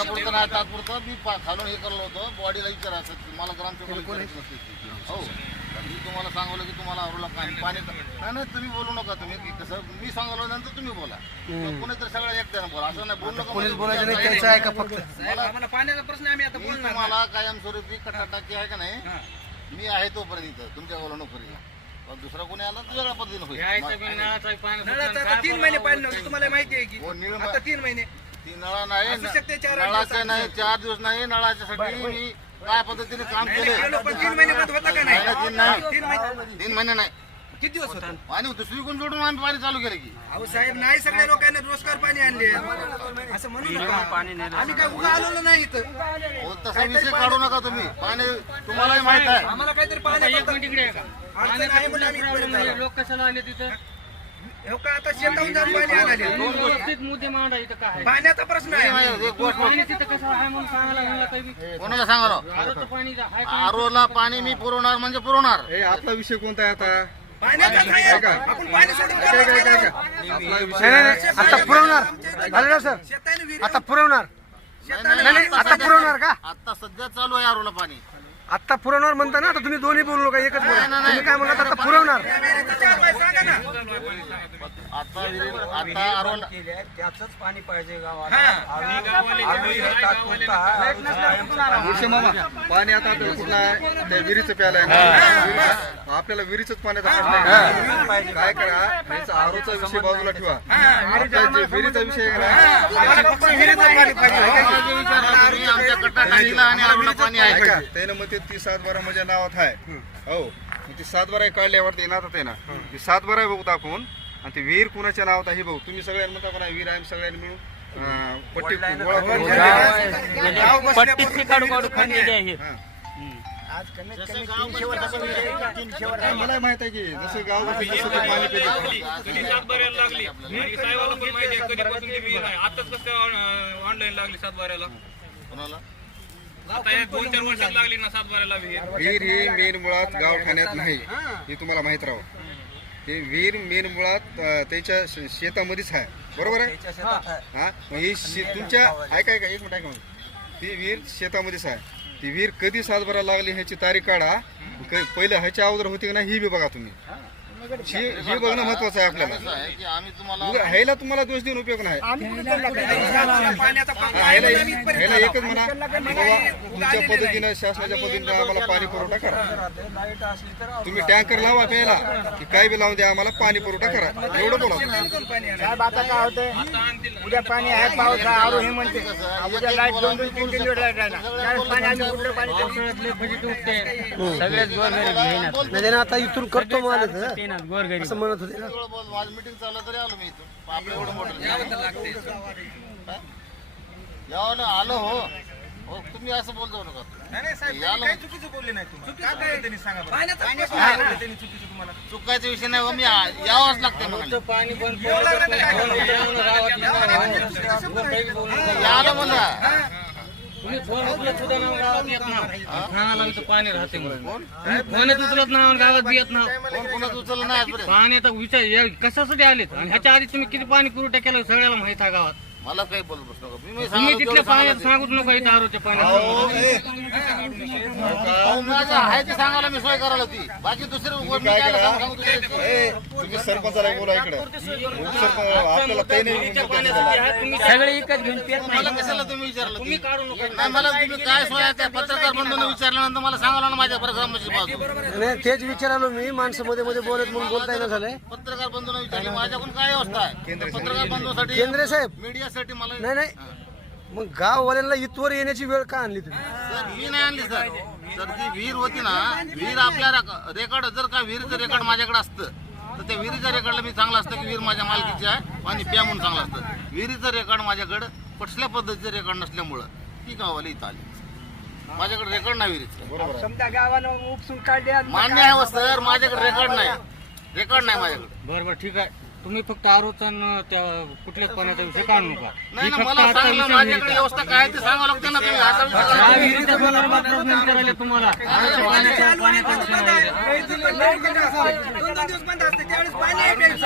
तात्पुरतं नाही, तात्पुरतं मी खालून हे करलो होतो बॉडीला विचारायचं मला ग्रामसेवकाला हो मी तुम्हाला सांगवलं की तुम्हाला आवडला पाणी नाही तुम्ही बोलू नका तुम्ही कसं मी सांगलो नंतर तुम्ही बोला कोणीतरी सगळं एकट्यानं बोला असं नाही बोलू नका पाण्याचा प्रश्न आम्ही आता बोलणार तुम्हाला कायमस्वरूपी टाकी आहे का नाही मी आहे तोपर्यंत इथं तुमच्या बोला नोकरीला दुसरा कोणी आला तर वेगळ्या पद्धतीने होईल 3 महिने पाणी नव्हतं तुम्हाला माहिती आहे की आता 3 महिने ती नळा नाही नळाचं नाही 4 दिवस नाही नळाच्यासाठी मी काय पद्धतीने काम केलं पण 3 महिने बंद होता का नाही 3 महिने नाही किती दिवस होतं पाणी दुसरी कोण जोडून आम्ही पाणी चालू केलं की अहो साहेब नाही सगळ्या लोकांना रोजगार पाणी आणले असं म्हणू नका आम्ही काय उगा आलेलो नाही इथं तसा विषय काढू नका तुम्ही पाणी तुम्हालाही माहित आहे आम्हाला काहीतरी पाणी अडचण आहे म्हणून आम्ही लोक कशाला आले तिथं हो का आता शेताहून जाऊन पाणी आणाले मुद्दे मांडा इथं काय पाण्याचा प्रश्न आहे पाणी तिथं कसं आहे म्हणून सांगायला म्हणलं काही कोणाला सांगालो आरोचं पाणी आहे आरोला पाणी मी पुरवणार म्हणजे पुरवणार आपला विषय कोणता आहे आता पाण्याचा नाही आपण पाणी सोडून आता पुरवणार सर आता पुरवणार आता पुरवणार का आता सध्या चालू आहे आरोला पाणी आता पुरवणार म्हणता ना आता तुम्ही दोन्ही बोलू नका एकच बोला तुम्ही काय म्हणता आता पुरवणार सांगा ना आता आरोला त्याच पाणी पाहिजे गावाला पाणी आता कुठलं आहे त्या विहिरीचं प्यायला आहे आपल्याला विहिरीच पाण्याचा प्रश्न आहे काय करा याचा आरोचा विषय बाजूला ठेवा आपला जे विहिरीचा विषय आहे आमच्या कट्टा टाकीला आणि आरोला पाणी आहे का त्यानं मग ते 30/12 माझ्या नावात आहे हो ती 7/12 काढल्यावरती येणार ते ना ती 7/12 बघू दाखवून आणि ते विहीर कुणाच्या नावात आहे बघू तुम्ही सगळ्यांना म्हणता का विहीर आहे सगळ्यांनी मिळून पट्टी पट्टी काढू काढू खंडी आहे मला माहित आहे की जसं गाव पाणी ऑनलाईन लागली 7/12 कोणाला 2-4 वर्षात लागली ना 7/12 विहीर ही मेन मुळात गावठाण्यात नाही हे तुम्हाला माहित राहावं ते विहीर मेन मुळात त्याच्या शेतामध्येच आहे बरोबर आहे हा मग ही तुमच्या ऐका एक मिनिट ऐका ती विहीर शेतामध्येच आहे ती विहीर कधी 7/12 लागली ह्याची तारीख काढा पहिलं ह्याच्या अगोदर होती का नाही ही बी बघा तुम्ही हे बघणं महत्वाचं आहे आपल्याला की आम्ही तुम्हाला ह्याला तुम्हाला दोष देऊन उपयोग नाही ह्याला एकच म्हणा तुमच्या पद्धतीनं शासनाच्या पद्धतीनं आम्हाला पाणी पुरवठा करा तुम्ही टँकर लावा प्यायला की काय बी लावून द्या आम्हाला पाणी पुरवठा करा एवढं बोला साहेब आता काय होतंय उद्या पाणी आहे पाऊस आहे आरो हे म्हणते उद्या लाईट 2-3 लाईट राहणार पाणी आम्ही कुठलं पाणी सगळेच गोरगरीब नाही आता इथून करतो मला गोरगरीब असं म्हणत होते ना माझी मीटिंग चाललं तरी आलो मी इथून आपलं एवढं मोठं यावं ना आलो हो तुम्ही असं बोल जाऊ नका चुकीचं बोलले नाही चुकायचा विषय नाही हो मी यावंच लागते मला पाणी बंद आलं मला तुम्ही फोन उचलत सुद्धा ना गावात येत ना सांगायला इथं पाणी राहते म्हणून फोनच उचलत ना गावात येत ना कोण कोणाचं उचललं नाही आजपर्यंत पाण्याचा विचार कशासाठी आलेत आणि ह्याच्या आधी तुम्ही किती पाणी पुरवठा केला सगळ्याला माहित आहे गावात मला काही बोलत बसतो तुम्ही तिथल्या पाण्यात सांगूच नका इथं आरोच्या पाण्यात माझं आहे ते सांगायला मी सोय करायला होती बाकी दुसरे तुम्ही सरपंचाला बोला इकडे आपल्याला काही नाही सगळे एकच घेऊन पेत मला कशाला तुम्ही विचारलं तुम्ही काढू नका नाही मला तुम्ही काय सोय आहे त्या पत्रकार बंधूंना विचारल्यानंतर मला सांगायला ना माझ्या ग्रामपंचायत बाजू नाही तेच विचारालो मी माणसं मध्ये मध्ये बोलत म्हणून बोलता येणं झालंय पत्रकार बंधूंना विचारले माझ्याकडून काय व्यवस्था आहे पत्रकार बंधूसाठी केंद्रे साहेब मीडियासाठी मला नाही मग गाववाल्यांना इथवर येण्याची वेळ का आणली तुम्ही सर मी नाही आणली सर ती विहीर होती ना विहीर आपल्या रेकॉर्ड जर का विहिरीचं रेकॉर्ड माझ्याकडे असतं तर त्या विहिरीच्या रेकॉर्डला मी चांगलं असतं की विहीर माझ्या मालकीची आहे आणि प्या म्हणून चांगलं असतं विहिरीचं रेकॉर्ड माझ्याकडे कुठल्या पद्धतीचं रेकॉर्ड नसल्यामुळं ती गावाला इथं आली माझ्याकडे रेकॉर्ड नाही विहिरीचं समजा गावानं उपसून काढले मान्य आहे सर माझ्याकडे रेकॉर्ड नाही माझ्याकडे बरोबर ठीक आहे तुम्ही फक्त आरोचा त्या कुठल्याच पाण्याचा विषय काढू नका. नाही ही ना फक्त मला आजचा सांगा विषय माझ्याकडे विचारा. व्यवस्था काय आहे ते सांगावं लागतं ना तुम्ही असा विषय या करा. विहिरीच्या संदर्भात प्रश्न विचारायला तुम्हाला आरोच्या पाण्याचा विषय नाही. दोन दिवस बंद असते त्यावेळेस पाणी आहे प्यायचं.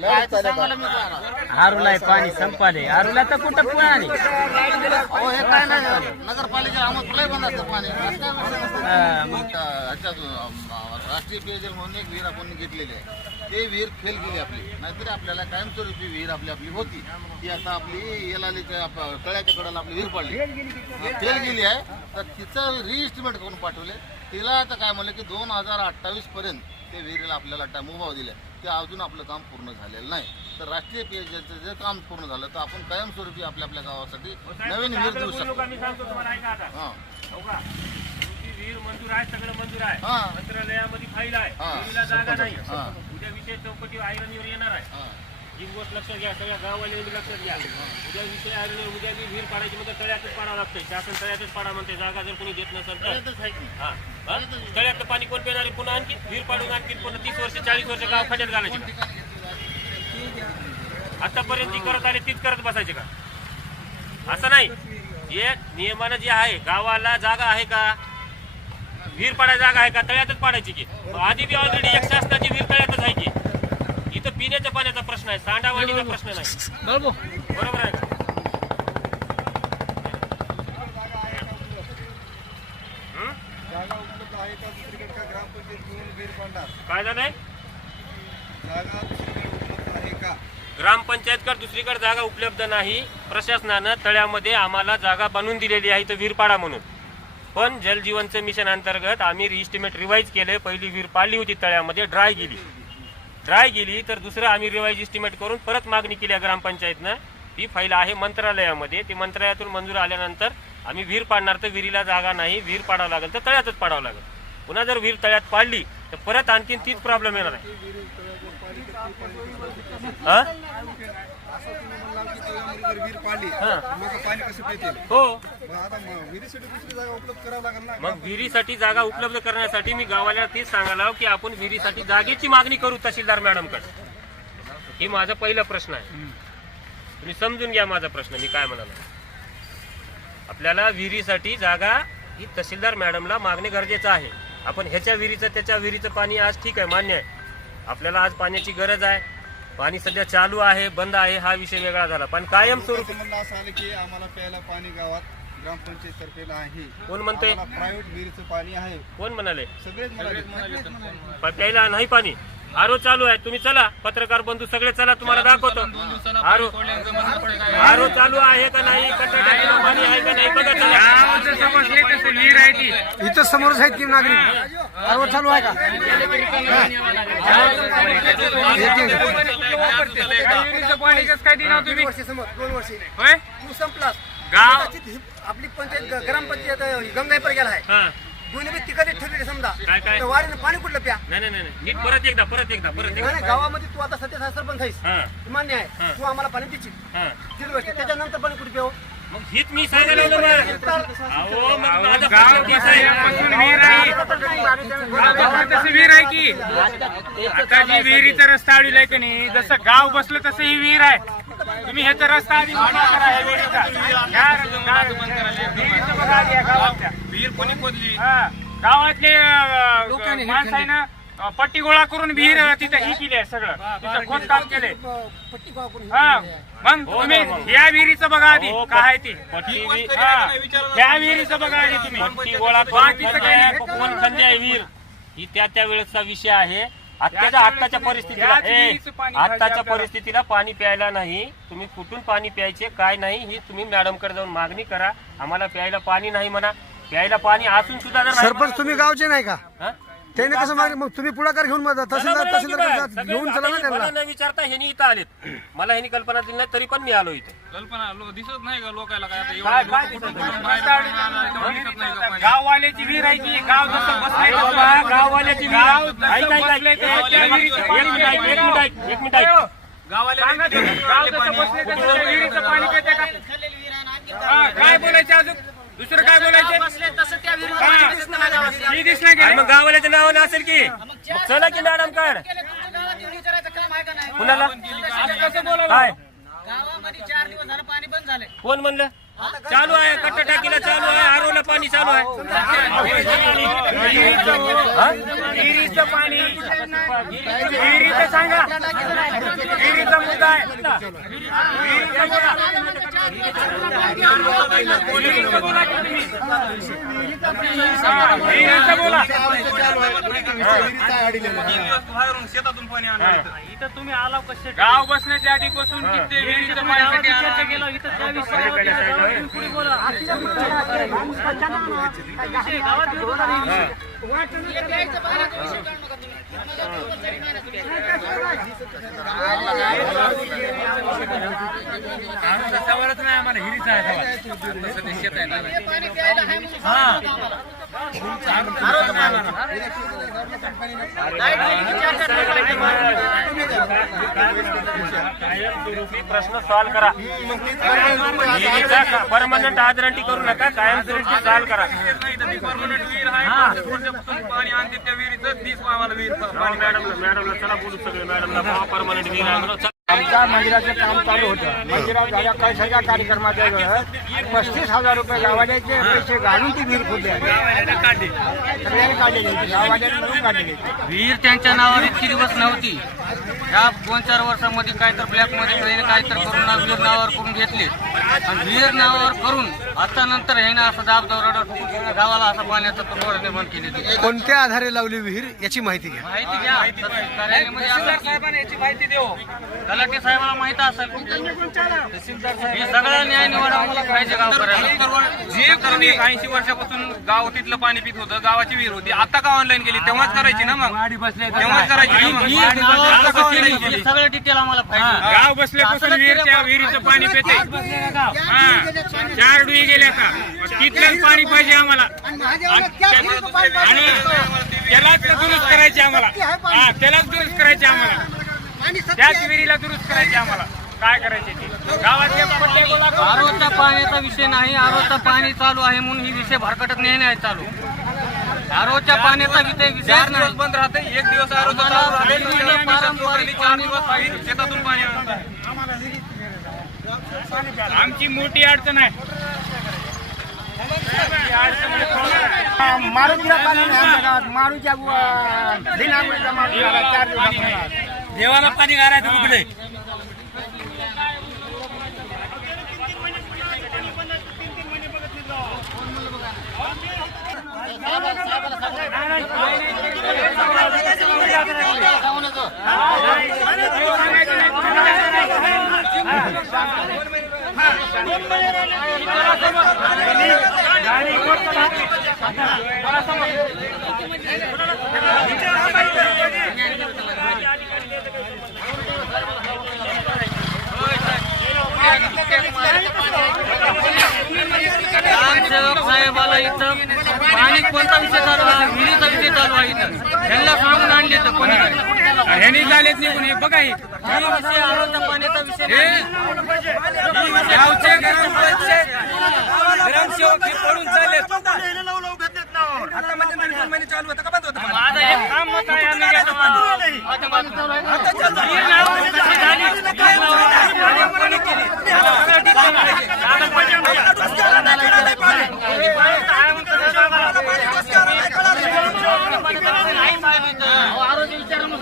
काय ते सांगायला मी काय? आरूला पाणी संपाले आरूला तर कुठं पाणी अहो हे काय नाही नगरपालिका आम्हाला बंद असतं पाणी असं काय विषय नसतं. मग राष्ट्रीय पेयजल म्हणून एक विहीर आपण घेतलेली आहे. ते विहीर फेल गेली आपली, नाहीतरी आपल्याला कायमस्वरूपी विहीर आपली होती ती आता आपली येलालीच्या तळ्याच्या कडेला आपली विहीर पडली फेल गेली आहे. तर तिचं रिइस्टिमेट करून पाठवले. तिला आता काय म्हणलं की 2028 पर्यंत ते विहिरीला आपल्याला मुभाव दिले. ते अजून आपलं काम पूर्ण झालेलं नाही. तर राष्ट्रीय पेयजलचं जे काम पूर्ण झालं तर आपण कायमस्वरूपी आपल्या गावासाठी नवीन विहीर देऊ शकतो. मी सांगतो तुम्हाला ऐका आता हां हो का तुमची विहीर मंजूर आहे सगळं मंजूर आहे हां मंत्रालयामध्ये फाईल आहे हां. विहिरीला जागा नाही हां उद्या विषय चौकटी आयरनवर येणार आहे हां ही गोष्ट लक्षात घ्या सगळ्या गाववाल्यांनी लक्षात घ्या उद्या विषय आयरनवर उद्या बी विहीर पाडायची म्हणजे तळ्यातच पाडावं लागतंय शासन तळ्यातच पाडा म्हणते जागा जर कोणी देत नसेल तर तळ्यातच आहे की. हा हा? तळ्यातलं पाणी कोण पिणार आहे? पुन्हा आणखी विहीर पाडून आणखी पुन्हा 30 वर्ष 40 वर्ष गाव खड्यात घालायचे का आतापर्यंत जी करत आली तीच करत बसायचे का असं नाही. जे नियमानं जे आहे गावाला जागा आहे का विहीर पाडायची जागा आहे का तळ्यातच पाडायची की आधी बी ऑलरेडी एक शासनाची विहीर तळ्यातच आहे की इथं पिण्याच्या पाण्याचा प्रश्न आहे सांडावाणीचा प्रश्न नाही बरोबर आहे का जागा उपलब्ध आहे का दुसरीकडे का ग्रामपंचायत घेऊन विहीर पाडणार? काय झालंय जागा दुसरीकडे उपलब्ध आहे का? ग्रामपंचायतकडे दुसरीकडे जागा उपलब्ध नाही. प्रशासनानं तळ्यामध्ये आम्हाला जागा बनवून दिलेली आहे इथं विहीर पाडा म्हणून. पण जलजीवनचं मिशन अंतर्गत आम्ही रिइस्टिमेट रिवाईज केले. पहिली विहीर पाडली होती तळ्यामध्ये ड्राय गेली तर दुसरं आम्ही रिवाईज इस्टिमेट करून परत मागणी केली आहे ग्रामपंचायतनं. ती फाईल आहे मंत्रालयामध्ये. ती मंत्रालयातून मंजूर आल्यानंतर आम्ही विहीर पाडणार तर विहिरीला जागा नाही विहीर पाडावं लागेल तर तळ्यातच पाडावं लागेल. पुन्हा जर विहीर तळ्यात पाडली तर परत आणखीन तीच प्रॉब्लेम येणार आहे. हा जर विहीर पाडली लोक पाणी कसं पितील? हो मग आता विहिरीसाठी दुसरी जागा उपलब्ध करावं लागेल ना. मग विहिरीसाठी जागा उपलब्ध करण्यासाठी मी गावाला तेच सांगायला की आपण विहिरीसाठी जागेची मागणी करू तहसीलदार मॅडमकडे. ही माझा पहिला प्रश्न आहे. तुम्ही समजून घ्या माझा प्रश्न मी काय म्हणालो. आपल्याला विहिरीसाठी जागा ही तहसीलदार मॅडमला मागणे गरजेचं आहे. आपण ह्याच्या विहिरीचं त्याच्या विहिरीचं पाणी आज ठीक आहे मान्य आहे. आपल्याला आज पाण्याची गरज आहे. पाणी सध्या चालू आहे बंद आहे हा विषय वेगळा झाला. पण कायमस्वरूपी म्हणणं असं आलं की आम्हाला प्यायला पाणी गावात ग्रामपंचायत तर्फे आहे. कोण म्हणतोय प्रायव्हेट विहिरीचं पाणी आहे. कोण म्हणाले सगळेच म्हणाले. प्यायला नाही पाणी आरो चालू आहे. तुम्ही चला पत्रकार बंधू सगळे चला तुम्हाला दाखवतो. आरो चालू आहे का नाही कटाट्याचं पाणी आहे का नाही बघा इथं समोरच आहेत की नागरिक आरो चालू आहे का दीड वर्ष समोर 2 वर्ष तू संपलास आपली पंचायत ग्रामपंचायत गंगाईपर गेला आहे. हा दोन्ही बी तिकडे ठरलेले समजा काय काय तर वारीनं पाणी कुठलं प्या नाही नाही नाही नीट परत एकदा नाही, गावामध्ये तू आता सध्या सरपंच आहेस हा मान्य आहे तू आम्हाला पाणी देशील हा 3 वर्ष त्याच्यानंतर पाणी कुठे प्यावं मग हीच मी सांगायला लागलो मग. अहो मग माझा प्रश्न तेच आहे. तशी विहीर आहे की आता जी विहिरीचा रस्ता आवडीला आहे की नाही जसं गाव बसलं तसं ही विहीर आहे. तुम्ही ह्याचा रस्ता आधी मोकळा करा या विहिरीचा. विहिरीचं बघा आधी या गावातल्या. विहीर कोणी खोदली गावातले माणसं आहे ना पट्टी गोळा करून विहीर तिथं ही केली आहे सगळं तिथं खोदकाम केलंय. पट्टी गोळा करून हा मग तुम्ही या विहिरीचं बघा आधी काय आहे ती. पट्टी वि- हा त्या विहिरीचं बघा आधी तुम्ही. पट्टी गोळा बाकीचं काही नाही. कोण खंदे आहे विहीर ही त्या वेळेचा विषय आहे. आत्ताच्या परिस्थितीला आत्ताच्या परिस्थितीला पाणी प्यायला नाही. तुम्ही कुठून पाणी प्यायचे काय नाही ही तुम्ही मॅडमकडे जाऊन मागणी करा. आम्हाला प्यायला पाणी नाही म्हणा. प्यायला पाणी असून सुद्धा जर नाही सरपंच तुम्ही गावचे नाही का हा? त्याने कसं मागणी मग तुम्ही पुढाकार घेऊन तहसीलदार घेऊन चला ना मला त्यांना. न विचारता ह्यांनी इथं आलेत. मला ह्यांनी कल्पना दिली नाही तरी पण मी आलो इथे. कल्पना दिसत नाही का लोकांना काय आता काय एवढं काय दिसत नाही? गाववाल्याची विहीर आहे की गाव जसं बसलंय तसं बाबा, गाववाल्याची विहीर. गाव ऐक, ऐक, ऐक. बसलंय तसं त्या विहिरीचं एक पाणी मिनिट ऐक, एक मिनिट ऐक, एक मिनिट ऐक. सांगा तुम्ही, गाव जसं बसलंय तसं त्या विहिरीचं पाणी पिते का? हा, काय बोलायचं अजून दुसरं काय बोलायचं? हा, ही दिसणार आणि गेलं. मग गाववाल्याच्या नावानं असेल की मग चला की मॅडम काढ कुणाला काय गावामध्ये 4 दिवस झालं पाणी बंद झालंय. कोण म्हणलं चालू आहे कट्टा टाकीला चालू आहे आरोला पाणी चालू आहे विहिरीचं पाणी विहिरीचं सांगा विहिरीचा मुद्दा आहे विहिरीचं बोला की तुम्ही विहिरीचं बोला इथं तुम्ही आला कसे गाव बसण्याच्या आधीपासून तिथे विहिरीचं पाण्यासाठी आला. गेलो इथं त्या विषयावर पुढे बोला गावात विरोध आहे. आमचा सवालच नाही आम्हाला हिरीचा आहे सवाल तसं ते शेत आहे ना कायमस्वरूपी प्रश्न सॉल्व्ह करा विहिरीचा परमनंट आदरांटी करू नका कायमस्वरूपी सॉल्व्ह करा पाणी आणते त्या विहिरीचं 30 आम्हाला विहीर मॅडमला चला बोलू सगळे मॅडमला परमनंट विहीर आहे म्हणून आमच्या मंदिराचं काम चालू होतं. मंदिरात झाल्या कळसाच्या कार्यक्रमाच्या वेळेस 35,000 रुपये गावाल्याचे पैसे घालून ती विहीर खोदली आहे. सगळ्यांनी काढलेली होती, गावाल्याने मिळून काढलेली होती. विहीर त्यांच्या नावावर इतकी दिवस नव्हती. या 2-4 वर्षामध्ये काहीतरी ब्लॅक मध्ये काहीतरी करून विहीर नावावर करून घेतले आणि विहीर नावावर करून आता नंतर हे ना असं दाब दौराडा ठोकून गावाला असा पाण्याचा पुरवठा निर्माण केली होती. कोणत्या आधारे लावली विहीर याची माहिती घ्या. माहिती घ्या कार्यालयामध्ये असं याची माहिती देऊ तलाठी साहेबांना माहित असेल हे सगळा न्याय निवाडा आम्हाला पाहिजे गावकऱ्याला. जे कोणी 80 वर्षापासून गाव तिथलं पाणी पित होतं गावाची विहीर होती आता का ऑनलाईन केली तेव्हाच करायची ना मग तेव्हाच करायची ना मग. हे सगळं डिटेल आम्हाला पाहिजे. गाव बसल्यापासून विहिरीच्या विहिरीचं पाणी पिते 4 डुई गेल्या का तिथलंच पाणी पाहिजे आम्हाला आणि त्यालाच दुरुस्त करायचे आम्हाला त्यालाच दुरुस्त करायचे आम्हाला त्याच विहिरीला दुरुस्त करायचे आम्हाला काय करायचे ते गावातले पट्टे बोला आरोच्या पाण्याचा विषय नाही. आरोचं पाणी चालू आहे म्हणून ही विषय भरकटत नाही नाही चालू. आरोच्या पाण्याचा विषय नाही. बंद राहते 1 दिवस शेतातून पाणी आमची मोठी अडचण आहे. मारुतीला पाणी नाही आमच्या गावात. मारुतीच्या दिनामुळे मारुती आला 4 दिवसात. देवाला पाणी घालायचं कुठे ग्रामसेवक साहेबाला इथं पाणी कोणता विषय चालू आहे विहिरीचा विषय चालू आहे इथं त्यांना सांगून आणले तर कोणी ह्यानी झालेच निघून हे बघा हे विषय आरोग्य पाण्याचा विषय गावचे ग्रामसेवक हे पडून चालले माझं एक काम मत आहे आम्ही घेतो. आरोग्य विचारांना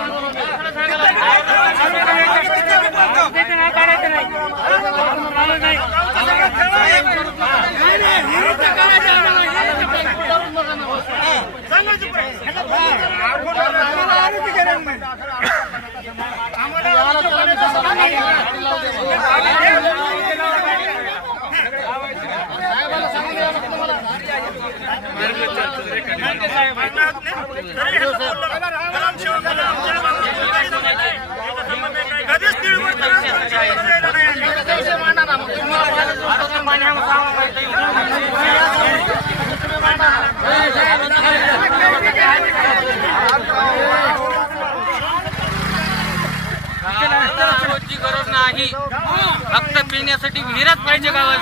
गरज नाही फक्त पिण्यासाठी विहीरच पाहिजे गावात.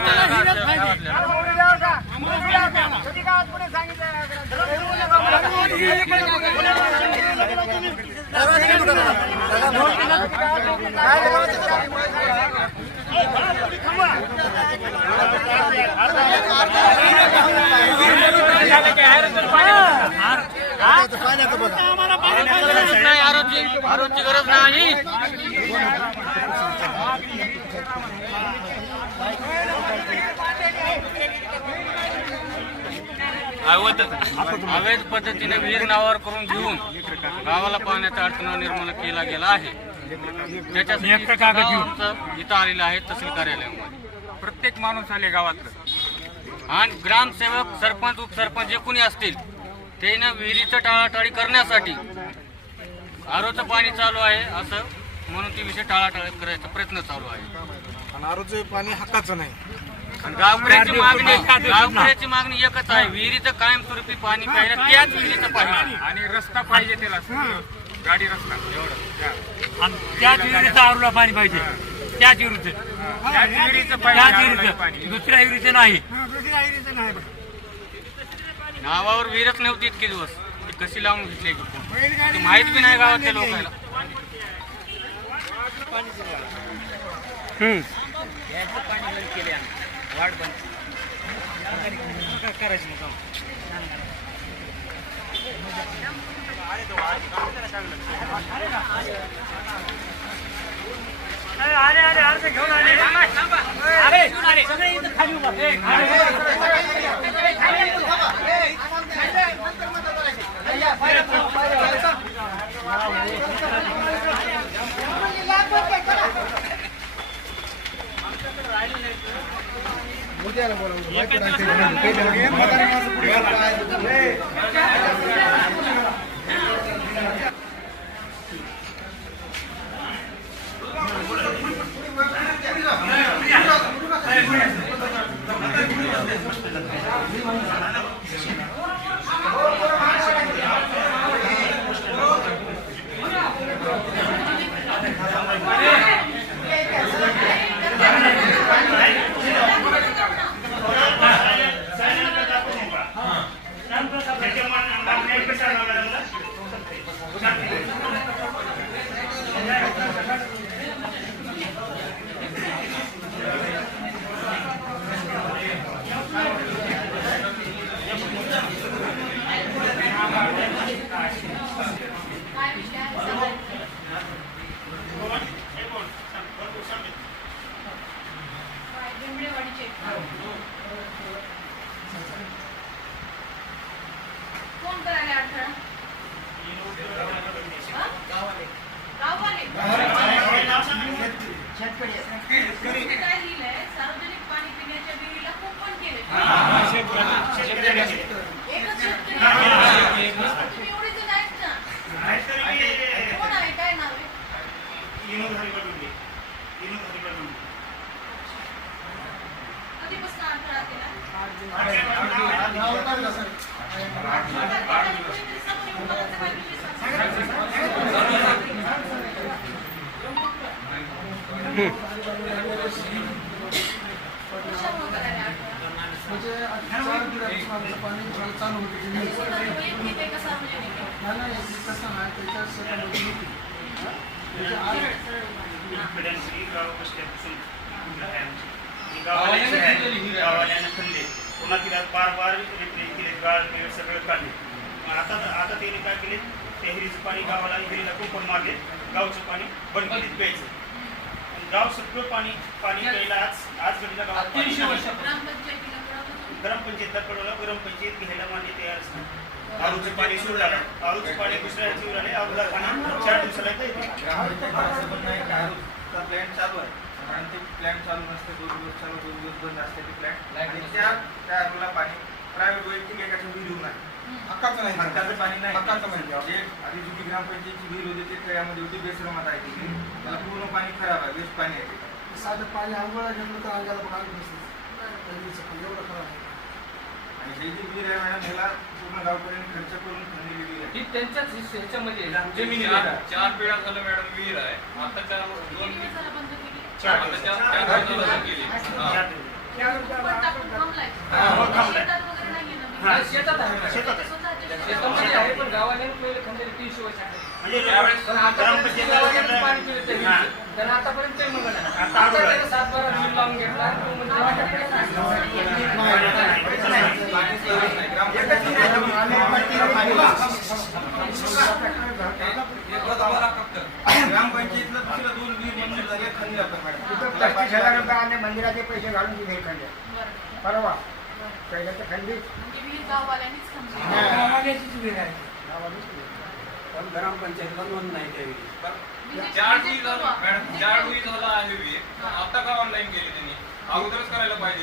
आरोची गरज नाही. अवैध पद्धतीने विहीर नावावर करून घेऊन गावाला पाण्याचा अडथळा निर्माण केला गेला आहे. त्याच्यासाठी आमचं इथं आलेलं आहे तहसील कार्यालयामध्ये. प्रत्येक माणूस आले गावातलं आणि ग्रामसेवक, सरपंच, उपसरपंच जे कोणी असतील त्यानं विहिरीचं टाळाटाळी करण्यासाठी आरोचं पाणी चालू आहे असं म्हणून ती विषय टाळाटाळी करायचा प्रयत्न चालू आहे. आणि आरोचं पाणी हक्काचं नाही. आणि गावकऱ्याची मागणी एकच आहे, विहिरीचं कायमस्वरूपी पाणी प्यायला त्याच विहिरीचं पाहिजे आणि रस्ता पाहिजे त्याला, गाडी रस्ता एवढं. आणि त्याच विहिरीचं आरूला पाणी पाहिजे, त्याच विहिरीचं पाहिजे, दुसऱ्या विहिरीचं नाही. नावावर विहीरच नव्हती इतके दिवस, ती कशी लावून घेतली माहित बी नाही गावातल्या लोकांना. कोण करायला अडथळा? काय लिहिलंय? सार्वजनिक पाणी पिण्याच्या विहिरीला कुंपण केले. एकच शेतकरी आहे. तुम्ही एवढे जण आहेत ना? कोण आहे? काय नाव आहे? कधीपासून अडथळा केला? कोणीतरी समोर येऊन मला तर काही विषय कशामुळे करायला गावाल्यानं खणले, पुन्हा तिला बार रिप्लेस केले, गाळ सगळं काढले. आता त्याने काय केले, त्या हिरीचं पाणी गावाला हिरीला कुंपण मारले, गावचं पाणी बंद केले प्यायचं. गाव सगळं पाणी प्यायला आज घडीला गावात ग्रामपंचायतला कळवलं, ग्रामपंचायत घ्यायला मान्य तयार असतं. आरूचं पाणी सुरू झालं, आरूचं पाणी दुसऱ्या सुरू झाले, आरूला पाणी 4 दिवसाला येतं. प्लॅन चालू आहे आणि ते प्लॅन चालू नसते, 2 दिवस चालू 2 दिवस बंद असते ते प्लॅन. आणि त्या आरूला पाणी प्रायव्हेट वैयक्तिक एकाच्या विहिरीवर नाही, हक्काचं नाही, हक्काचं पाणी नाही, हक्काचं म्हणजे जे आधी जी ग्रामपंचायतची विहीर होती ते तळ्यामध्ये होती, बेसरमात आहे ती त्याला पूर्ण पाणी खराब आहे, वेस्ट पाणी आहे. साधं पाणी आंघोळा घेतलं तर अंगाला बघा नसतं, एवढं खराब आहे. आणि हे जी विहीर आहे मॅडम, ह्याला पूर्ण गावकऱ्यांनी खर्च करून खणलेली विहीर आहे. ही त्यांच्याच ह्याच्यामध्ये जमिनी 4 पिढ्या झालं मॅडम विहीर आहे. आता 2 शेतात आहे. शेतामध्ये आहे, पण गावाला पहिले खंडे 300 वर्षाखाली. म्हणजे पण आतापर्यंत गावाला पाणी पिलं ते विहिरीचं. त्यानं आतापर्यंत काही म्हणलं नाही. आता त्यानं 7-12 विहीर लावून घेतला. तो म्हणजे ग्रामपंचायतीला दुसऱ्या 2 विहीर मंजूर झाले खंड तिथं 35,000 रुपये आले मंदिराचे पैसे घालून दिले खंड परवा पहिल्या तर खंडी म्हणजे विहीर गाववाल्यांनीच समजून गावाल्याचीच विहीर आहे पण ग्रामपंचायतीला नोंद नाही त्या विहिरीची. आता का ऑनलाईन केली त्यांनी अगोदरच करायला पाहिजे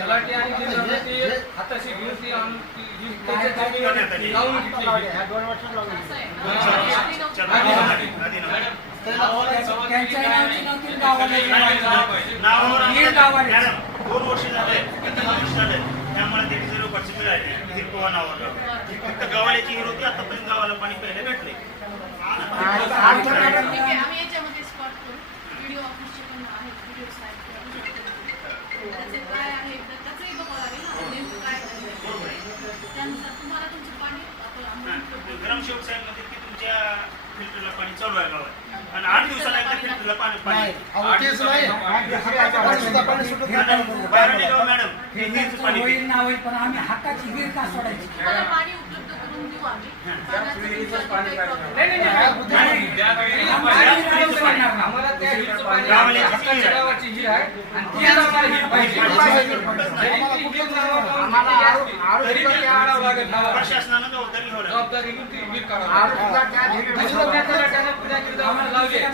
तलाठी आणि जिल्हाधिकारी हाताशी घेऊन ती आणून ती त्याच्या जागी लावून घेतली. ह्या 2 वर्ष लावून असं आहे. मॅडम 2 वर्ष झाले, 3 वर्ष झाले, त्यामुळे ते रिझर्व पक्षी राहिले विहीर पोहा नावावर. फक्त गावाल्याची विहीर होती, आतापर्यंत गावाला पाणी प्यायला भेटले. ठीक आहे, आम्ही याच्यामध्ये स्पॉट करू. व्हिडिओ ऑफिसचे पण आहेत, व्हिडिओ साईड त्याचे काय आहे त्याचंही बघावं लागेल ना, नेमकं काय आहे. त्यानुसार तुम्हाला तुमचं पाणी आपण ग्रामसेवक साहेब म्हणते की तुमच्या फिल्टरला पाणी चालू आहे गावात आणि 8 दिवसाला एकदा फिल्टरला पाणी तेच नाही बाराणेगाव मॅडम फिल्टरचं पाणी पिते. पण आम्ही हक्काची विहीर का सोडायची तुम्हाला पाणी उपलब्ध करून देऊ आम्ही. पाण्याचं तुमचं काही problem आम्हाला त्या हिरचं पाणी हक्काच्या गावाची ही आहे आणि ती आम्हाला ही पाहिजे. तरी पण ते आणावं लागेल गावाला. प्रशासनानं जबाबदारी घ्यावी लागेल. जबाबदारी घेऊन ती विहीर काढावी. दुसरं त्या तलाट्यानं पुण्या गिरदा आम्हाला लावली आहे.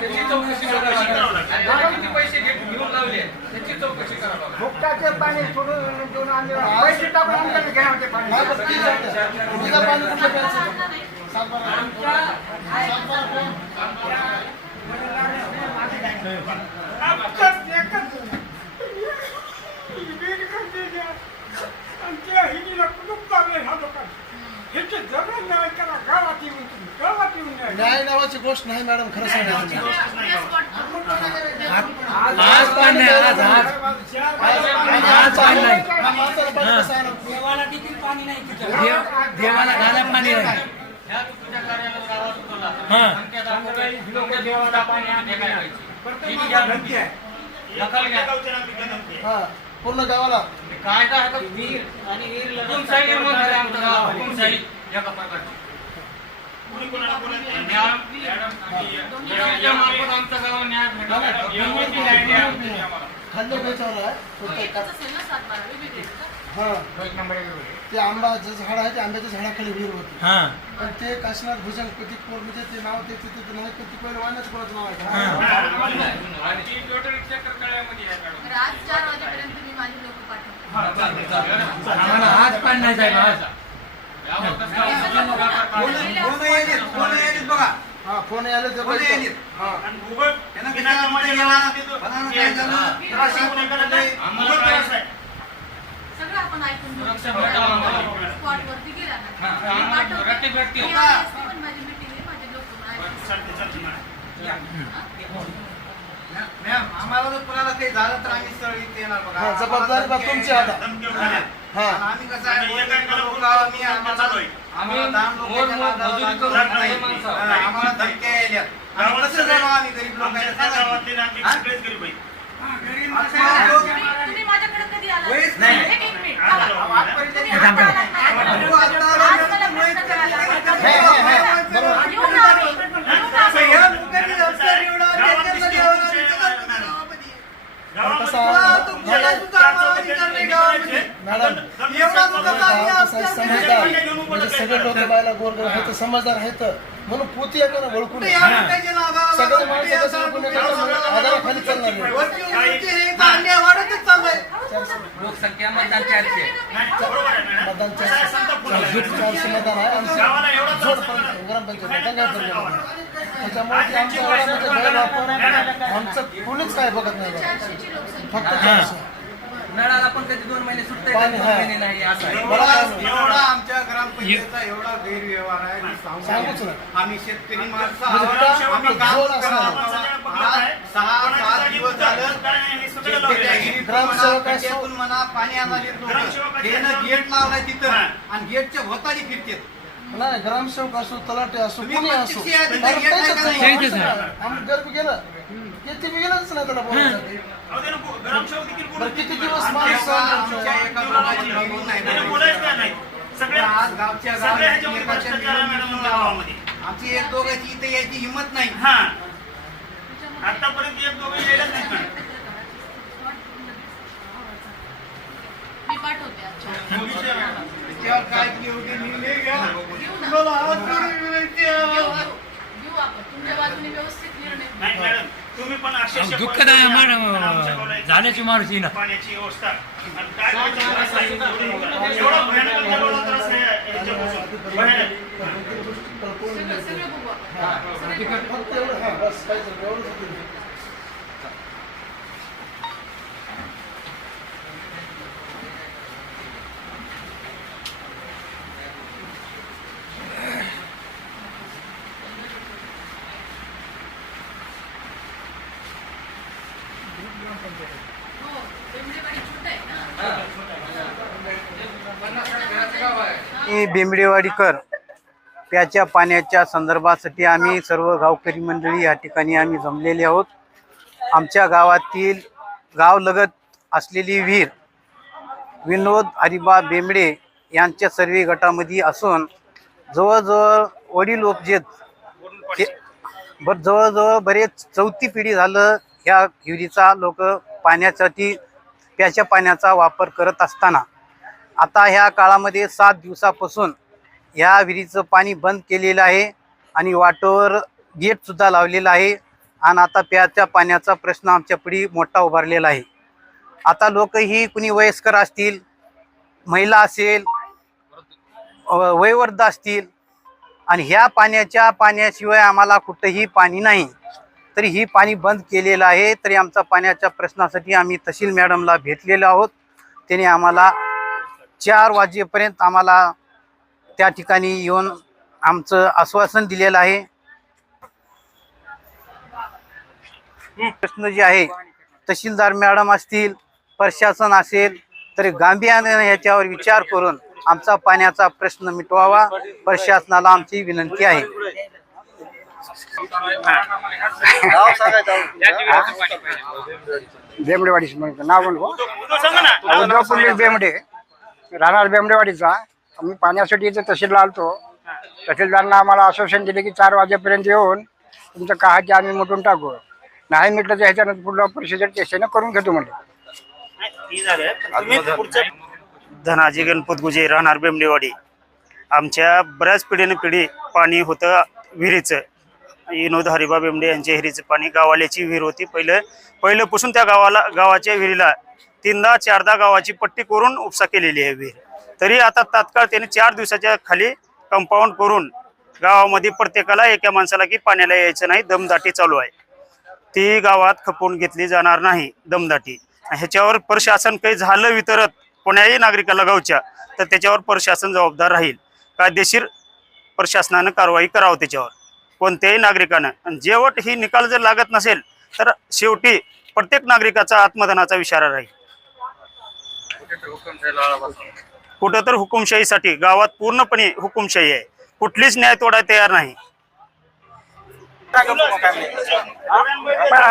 त्याची चौकशी करावी लागेल. आणि त्याला किती पैसे घेऊन लावले त्याची चौकशी करावी लागेल. फुकटाचे पाणी सोडून देऊन आम्ही पैसे टाकून आमच्याकडे घ्या होते पाणी न्याय नावाची गोष्ट नाही मॅडम, खरं सांगायचं देवाला देखील पाणी नाही देवाला घाला पाणी नाही. ह्या तुमच्या कार्यालयावर आवाज उठवला. संख्या दाखवली. लोकं देवाला पाणी आम्ही द्यायला पाहिजे. ही घ्या धमकी आहे. दखल घ्या. गावच्या नागरिकांना धमकी आहे. हा पूर्ण गावाला कायदा आहे का विहीर आणि विहीर हुकुमशाही निर्माण झाली आमच्या गावात. हुकुमशाही एका प्रकारची कोणी कोणाला बोलत नाही. न्यायाच्या मार्फत आमच्या गावात न्याय भेटला. खाल्लं बेचावलं आहे फक्त एकच असेल ना 7-12 वेगवेगळे का? हा ते आंबाचं झाड आहे ते आंब्याच्या झाडाखाली विहीर होती पण ते काशीनाथ भुजंग प्रतीक पोर म्हणजे ते नाव ते नाही पण ते पहिलं वाण्याचं कोणाचं नाव आहे का? आणि ती टोटल चक्कर तळ्यामध्ये आहे मॅडम. तर आज 4 वाजेपर्यंत मी माझे लोक पाठवते. आम्हाला आज पाणी नाही जाईल आज हा फोन आले ते आणि भूगोल बिना कामाच्या गावाला देतो. त्रास कोणी करत नाही. भूगोल त्रास आहे. सगळं आपण ऐकून घेऊ. सुरक्षा भेटावं आम्हाला. स्पॉटवरती गेला ना. हा, मी पाठवते. रट्टी भेटते. मी आले असते, पण माझी meeting आहे, माझे लोक पण आहेत. चालते मॅडम. मॅम आम्हाला जर कुणाला काही झालं तर आम्ही स्थळ इथे येणार बघा जबाबदारी बघ तुमची आता धमकी वगैरे. हा आणि एकाएकाला बोलून चालू आहे. आम्ही मोज मजुरी करून खाणारे माणसं आहोत. आम्हाला धमक्या यायल्या गावात कसं जाणू आम्ही गरीब लोक आमच्या गावातले नागरिक सगळेच गरीब आहेत. तुम्ही माझ्याकडे कधी आला? एक मिनिट. थांबा. तुम्ही आता आलात माझ्याकडे. आज मला प्रश्न करायला. येऊ ना आम्ही. येऊ ना आम्ही. सगळे लोक बायला गोरगोर आहेत समजदार आहेत म्हणून पोती आहे ना ओळखून सगळे माणसं आधाराखाली चालणार लोकसंख्या मतदान 400 मतदान 400 मतदान आहे आमचं जोड ग्रामपंचायत त्याच्यामुळे आमचं कोणीच काय बघत नाही फक्त 400 नळाला पण कधी 2 महिने सुटतंय, पाणी, कधी 2 महिने नाही असं आहे. एवढा आमच्या ग्रामपंचायतीचा एवढा गैरव्यवहार आहे की सांगूच ना. आम्ही शेतकरी माणसं म्हणजे आहोत. का- आम्ही आपलं काम जोर करतो. असणार. आज 6-7 दिवस झालं ग्रामसेवक असो. त्यातून म्हणा पाणी आणाले लोक गेट लावलाय तिथं आणि गेटच्या भोवताली फिरते. नाही ग्रामसेवक असो तलाटे असो तुम्ही कोणी असो प्रत्यक्ष या तिथे कारण येत नाही त्यांच्याच का नाही. नाही? आमचं काय? आम्ही गर्भ गेलं किती बी गेलंच नाही त्याला बोलायसाठी. बरं किती दिवस माणूस सहन करतो? आमच्या एका लोकांची जमीन नाही. आज गावच्या गाव एकमेकाच्या मिळून गावामध्ये आमची एक दोघांची इथे यायची हिंमत नाही. आतापर्यंत एक दोघे यायलाच नाही पण. मी पाठवते अच्छा. त्याच्यावर काय योग्य निर्णय घ्या. घेऊ ना. मला हात जोडून विनंती आहे. घेऊ आपण तुमच्या बाजूने व्यवस्थित निर्णय घेऊ. नाही मॅडम तुम्ही पण अक्षरशः दुःखद आहे आमच्या गावाला एक झाल्याची माणूस येईना. पाण्याची व्यवस्था आणि काय करायचं त्रास आहे. एवढा भयानक एवढा त्रास आहे ह्याच्यापासून. भयानक. सगळं बघू आपण. सगळे बघू. फक्त एवढं हा बस काहीच नाही, एवढंच होतं. हो, बेंबडेवाडी छोटं आहे ना. मी बेंबडेवाडीकर प्याच्या पाण्याच्या संदर्भासाठी आम्ही सर्व गावकरी मंडळी या ठिकाणी आम्ही जमलेले आहोत. आमच्या गावातील गावलगत असलेली विहीर विनोद हरिबा बेंबडे यांच्या सर्व गटामध्ये असून जवळजवळ वडीलोपजेत जवळजवळ बरेच 4थी पिढी झालं ह्या विहिरीचा लोक पाण्यासाठी प्याच्या पाण्याचा वापर करत असताना आता ह्या काळामध्ये 7 दिवसापासून ह्या विहिरीचं पाणी बंद केलेलं आहे आणि वाटेवर गेटसुद्धा लावलेलं आहे आणि आता प्याच्या पाण्याचा प्रश्न आमच्या पुढे मोठा उभारलेला आहे. आता लोकही कुणी वयस्कर असतील, महिला असेल, वयोवृद्ध असतील आणि ह्या पाण्याशिवाय आम्हाला कुठंही पाणी नाही, तरी ही पाणी बंद केलेलं आहे. तरी आमचा पाण्याच्या प्रश्नासाठी आम्ही तहसील मॅडमला भेटलेलो आहोत. त्याने आम्हाला 4 वाजेपर्यंत आम्हाला त्या ठिकाणी येऊन आमचं आश्वासन दिलेलं आहे. प्रश्न जे आहे तहसीलदार मॅडम असतील, प्रशासन असेल, तरी गांभीर्याने याच्यावर विचार करून आमचा पाण्याचा प्रश्न मिटवावा प्रशासनाला आमची विनंती आहे. बेंबडेवाडी नाव बोलतो बेंबडे राहणार बेंबडेवाडीचा. आम्ही पाण्यासाठी इथं तहसीलला आलतो. तहसीलदारांना आम्हाला आश्वासन दिले की 4 वाजेपर्यंत येऊन तुमचं काय ते आम्ही मिटून टाकू. नाही मिटलं तर ह्याच्यानंतर पुढलं प्रोसिजर टेस्टनं करून घेतो म्हणजे. धनाजी गणपत गुजे राहणार बेंबडेवाडी. आमच्या बऱ्याच पिढी पाणी होतं विहिरीचं. विनोद हरिबा बेंबडे यांच्या विहिरीचं पाणी गावाल्याची विहीर होती. पहिल्यापासून त्या गावाच्या विहिरीला 3दा-4दा गावाची पट्टी करून उपसा केलेली आहे विहीर. तरी आता तात्काळ त्याने 4 दिवसाच्या खाली कंपाऊंड करून गावामध्ये प्रत्येकाला एका माणसाला की पाण्याला यायचं नाही, दमदाटी चालू आहे. ती गावात खपवून घेतली जाणार नाही दमदाटी. ह्याच्यावर प्रशासन काही झालं वितरत कोण्याही नागरिकाला गावच्या तर त्याच्यावर प्रशासन जबाबदार राहील. कायदेशीर प्रशासनानं कारवाई करावं त्याच्यावर कोणत्याही नागरिकानं. आणि जेवट ही निकाल जर लागत नसेल तर शेवटी प्रत्येक नागरिकाचा आत्मदानाचा इशारा राहील. कुठं तर हुकुमशाहीसाठी गावात पूर्णपणे हुकुमशाही आहे. कुठलीच न्याय तोडायला तयार नाही.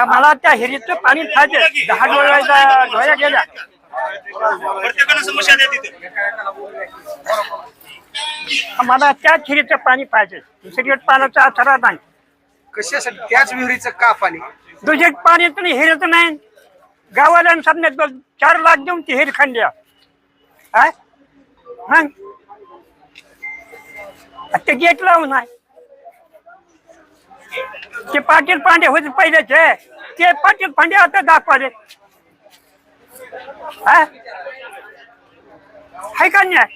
मला त्या हिरीचं पाणी पाहिजे. 10 डोळ्या गेल्या. प्रत्येकानं समस्या द्या तिथे. मला त्या हिरीचं पाणी पाहिजे. दुसरीकडे पाण्याचा आधार नाही. कशासाठी त्याच विहिरीचं का पाणी? दुसरीकडे पाणी तर हिरीचं नाही. गावाला सामने 4 लाख देऊन ती हिरी खांद्या. ते गेट लावून आहे. ते पाटील पांडे होते पहिलेचे. ते पाटील पांडे आता दाखवाले आहे का नाही?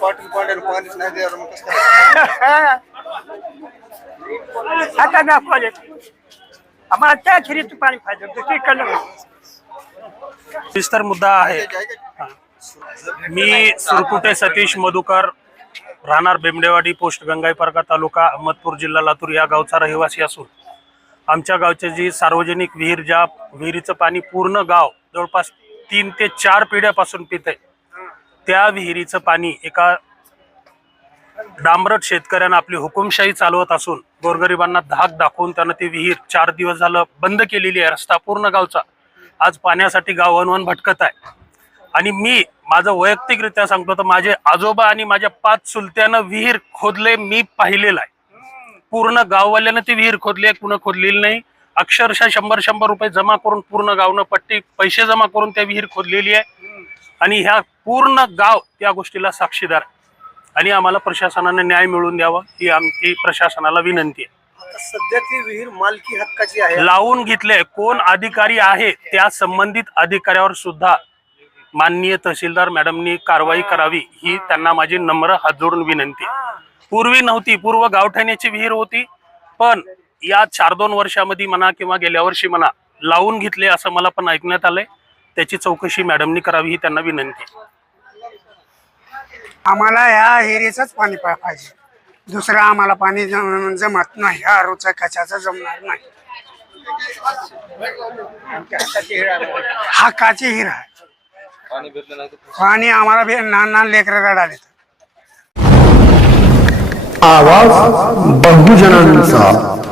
पाटील पाण्याला पाणीच नाही द्यायला मग कसं काय? आता दाखवाले. आम्हाला त्या खिरीचं पाणी पाहिजे दुसरीकडलं. विस्तार मुद्दा आहे. मी सुरकुटे सतीश मधुकर, राहणार बेमडेवाडी, पोस्ट गंगाईपारका, तालुका अहमदपूर, जिल्हा लातूर या गावचा रहिवासी असून आमच्या गावची जी सार्वजनिक विहीर, ज्या विहिरीचं पाणी पूर्ण गाव जवळपास 3 ते 4 पिढ्यापासून पिते, त्या विहिरीचं पाणी एका डांबरट शेतकऱ्यानं आपली हुकुमशाही चालवत असून गोरगरिबांना धाक दाखवून त्यानं ती विहीर 4 दिवस झालं बंद केलेली आहे. रस्ता पूर्ण गावचा आज पाण्यासाठी गाव वनवन भटकत आहे. आणि मी माझं वैयक्तिकरित्या सांगतो तर माझे आजोबा आणि माझ्या 5 चुलत्यानं विहीर खोदले, मी पाहिलेलं आहे. पूर्ण गाववाल्यानं ती विहीर खोदली आहे, कुणं खोदलेली नाही. अक्षरशः 100 रुपये जमा करून पूर्ण गावनं पैसे जमा करून त्या विहीर खोदलेली आहे. आणि ह्या पूर्ण गाव त्या गोष्टीला साक्षीदार आहे. आणि आम्हाला प्रशासनाने न्याय मिळवून द्यावा ही आमची प्रशासनाला विनंती आहे. सध्या ती विहीर मालकी हक्काची आहे, लावून घेतले. कोण अधिकारी आहे त्या संबंधित अधिकाऱ्यावर सुद्धा माननीय तहसीलदार मॅडमनी कारवाई करावी ही त्यांना माझी नम्र हात जोडून विनंती. पूर्वी नव्हती, पूर्व गावठाण्याची विहीर होती, पण या 4-2 वर्षामध्ये म्हणा किंवा गेल्या वर्षी म्हणा लावून घेतले असं मला पण ऐकण्यात आलंय. त्याची चौकशी मॅडमनी करावी ही त्यांना विनंती. आम्हाला ह्या हिरीचंच पाणी पाहिजे, दुसरं आम्हाला पाणी जमत नाही. हा रोजचा कचाचा जमणार नाही. हक्काची हिर आहे. पाणी आम्हाला लहान लेकरं रडाले. आवाज बहुजनांचा.